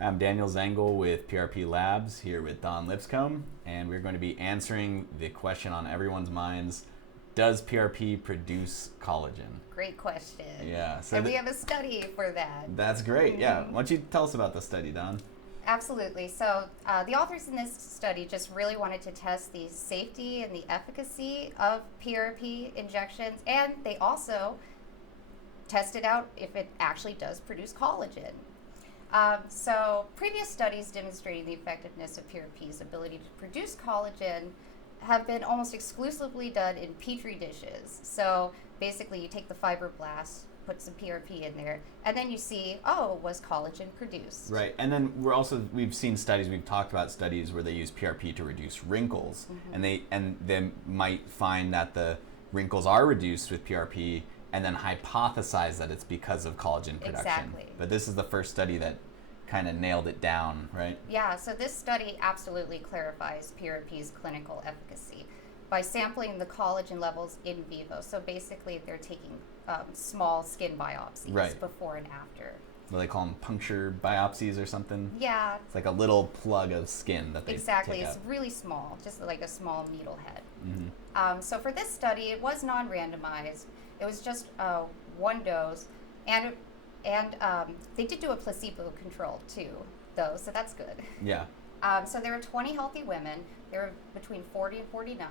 I'm Daniel Zengel with PRP Labs here with Dawn Lipscomb, and we're going to be answering the question on everyone's minds: does PRP produce collagen? Great question. Yeah. So and we have a study for that. That's great. Yeah. Why don't you tell us about the study, Dawn? Absolutely. So the authors in this study just really wanted to test the safety and the efficacy of PRP injections, and they also tested out if it actually does produce collagen. So previous studies demonstrating the effectiveness of PRP's ability to produce collagen have been almost exclusively done in petri dishes. So basically you take the fibroblasts, put some PRP in there, and then you see, oh, was collagen produced? Right, and then we've seen studies, we've talked about studies where they use PRP to reduce wrinkles, and they might find that the wrinkles are reduced with PRP, and then hypothesize that it's because of collagen production. Exactly. But this is the first study that kind of nailed it down, right? Yeah, so this study absolutely clarifies PRP's clinical efficacy by sampling the collagen levels in vivo. So basically they're taking small skin biopsies before and after. What do they call them, puncture biopsies or something? Yeah. It's like a little plug of skin that they Exactly, take it's out. really small, just like a small needle head. So for this study, it was non-randomized. It was just one dose, and they did do a placebo control too, though, so that's good. Yeah. So there were 20 healthy women. They were between 40 and 49,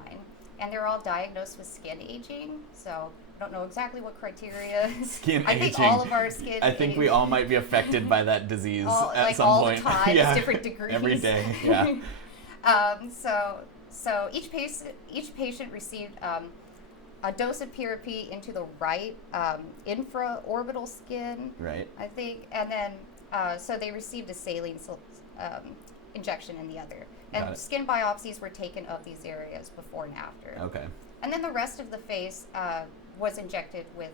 and they were all diagnosed with skin aging. So I don't know exactly what criteria. Skin I aging. think all of our skin. I think we all might be affected by that disease at some all point. The time, yeah. It's different degrees. Every day. Yeah. So each patient received a dose of PRP into the right infraorbital skin. Right. I think, and then so they received a saline injection in the other. And skin biopsies were taken of these areas before and after. Okay. And then the rest of the face was injected with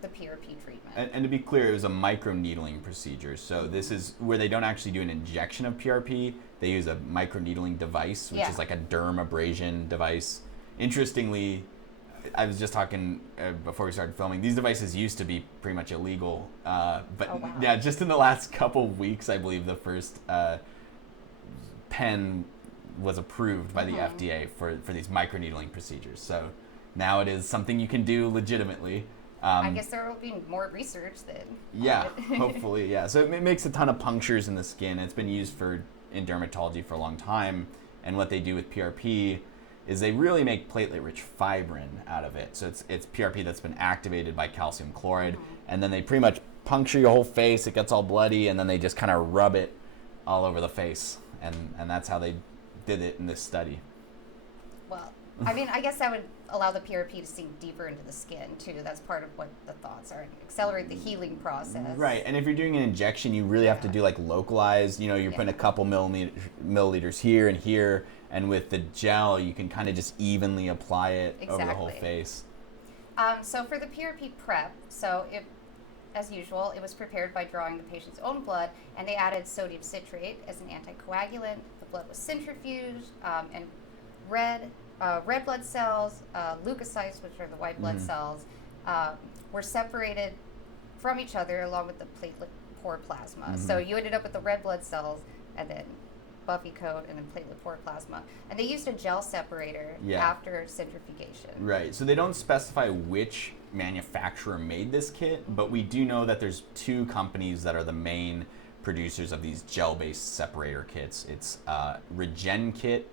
the PRP treatment. And to be clear, it was a microneedling procedure. So this is where they don't actually do an injection of PRP. They use a microneedling device, which is like a derm abrasion device. Interestingly, I was just talking before we started filming, these devices used to be pretty much illegal. But yeah, just in the last couple of weeks, I believe the first pen was approved by the FDA for these microneedling procedures. So now it is something you can do legitimately. I guess there will be more research then. Yeah, hopefully, yeah. So it makes a ton of punctures in the skin. It's been used in dermatology for a long time. And what they do with PRP is they really make platelet-rich fibrin out of it. So it's PRP that's been activated by calcium chloride. And then they pretty much puncture your whole face. It gets all bloody, and then they just kind of rub it all over the face. And that's how they did it in this study. Well, I mean, I guess that would allow the PRP to sink deeper into the skin, too. That's part of what the thoughts are. Accelerate the healing process. Right, and if you're doing an injection, you really have to do like localized, you're putting a couple milliliters here and here, and with the gel, you can kind of just evenly apply it over the whole face. So for the PRP Prep, as usual, it was prepared by drawing the patient's own blood, and they added sodium citrate as an anticoagulant. The blood was centrifuged, and red blood cells, leukocytes, which are the white blood cells, were separated from each other along with the platelet-poor plasma. So you ended up with the red blood cells, and then buffy coat, and then platelet-poor plasma. And they used a gel separator after centrifugation. Right, so they don't specify which manufacturer made this kit, but we do know that there's two companies that are the main producers of these gel-based separator kits. It's Regen Kit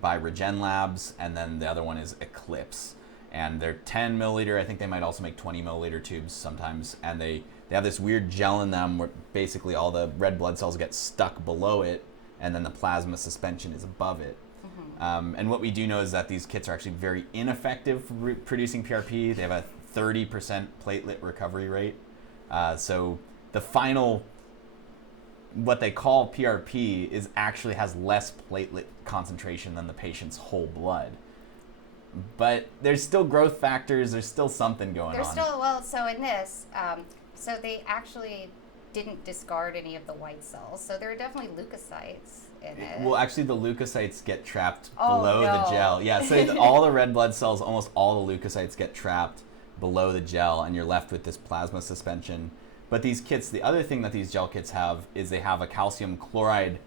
by Regen Labs, and then the other one is Eclipse. And they're 10 milliliter, I think they might also make 20 milliliter tubes sometimes, and they have this weird gel in them where basically all the red blood cells get stuck below it, and then the plasma suspension is above it. And what we do know is that these kits are actually very ineffective for producing PRP. They have a 30% platelet recovery rate. So the final, what they call PRP, actually has less platelet concentration than the patient's whole blood. But there's still growth factors. There's still something going on. So in this, so they actually didn't discard any of the white cells. So there are definitely leukocytes in it. Well, actually, the leukocytes get trapped below the gel. Yeah, so all the red blood cells, almost all the leukocytes get trapped below the gel, and you're left with this plasma suspension. But these kits, the other thing that these gel kits have is they have a calcium chloride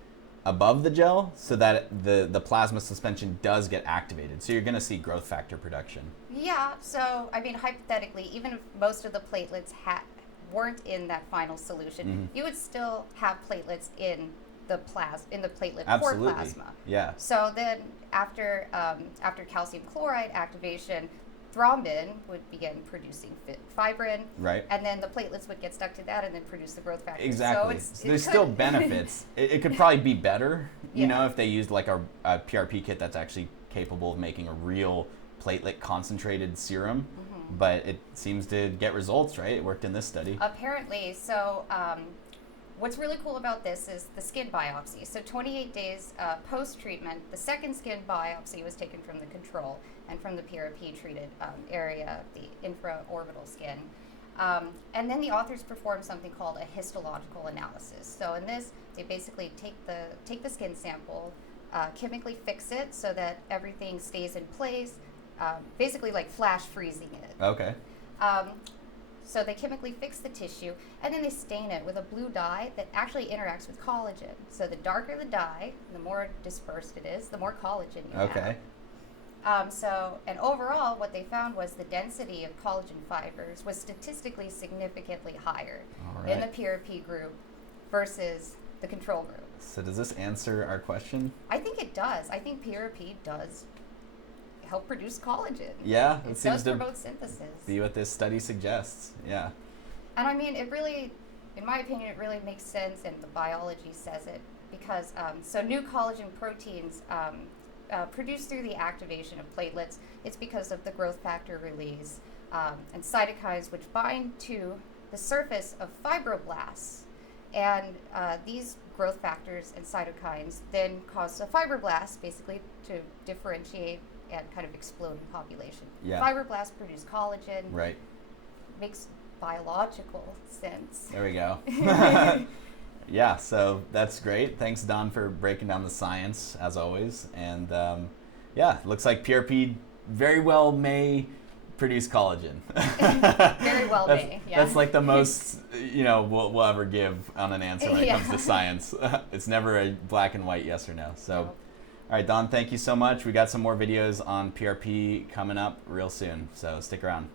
above the gel so that the plasma suspension does get activated. So you're going to see growth factor production. Yeah, so I mean, hypothetically, even if most of the platelets weren't in that final solution, you would still have platelets in the platelet core plasma. Yeah. So then after calcium chloride activation, thrombin would begin producing fibrin, right? And then the platelets would get stuck to that and then produce the growth factor. Exactly. So there's still benefits. It could probably be better, you know, if they used like a PRP kit that's actually capable of making a real platelet concentrated serum. But it seems to get results, right? It worked in this study. Apparently. So what's really cool about this is the skin biopsy. So 28 days post-treatment, the second skin biopsy was taken from the control and from the PRP-treated area, the infraorbital skin. And then the authors performed something called a histological analysis. So in this, they basically take the skin sample, chemically fix it so that everything stays in place, basically like flash freezing it. Okay. So they chemically fix the tissue, and then they stain it with a blue dye that actually interacts with collagen. So the darker the dye, the more dispersed it is, the more collagen you have. Okay. And overall, what they found was the density of collagen fibers was statistically significantly higher in the PRP group versus the control group. So does this answer our question? I think it does. I think PRP does help produce collagen. Yeah, it seems does to promote synthesis. Be what this study suggests. Yeah. And I mean, it really, in my opinion, it really makes sense, and the biology says it, because so new collagen proteins produced through the activation of platelets, it's because of the growth factor release and cytokines which bind to the surface of fibroblasts. And these growth factors and cytokines then cause the fibroblasts basically to differentiate and kind of explode in population. Yeah. Fibroblasts produce collagen. Right. Makes biological sense. There we go. Yeah, so that's great. Thanks, Dawn, for breaking down the science, as always. And yeah, looks like PRP very well may produce collagen. Very well may, yeah. That's like the most, you know, we'll ever give on an answer when it comes to science. It's never a black and white yes or no. So, all right, Dawn, thank you so much. We got some more videos on PRP coming up real soon, so stick around.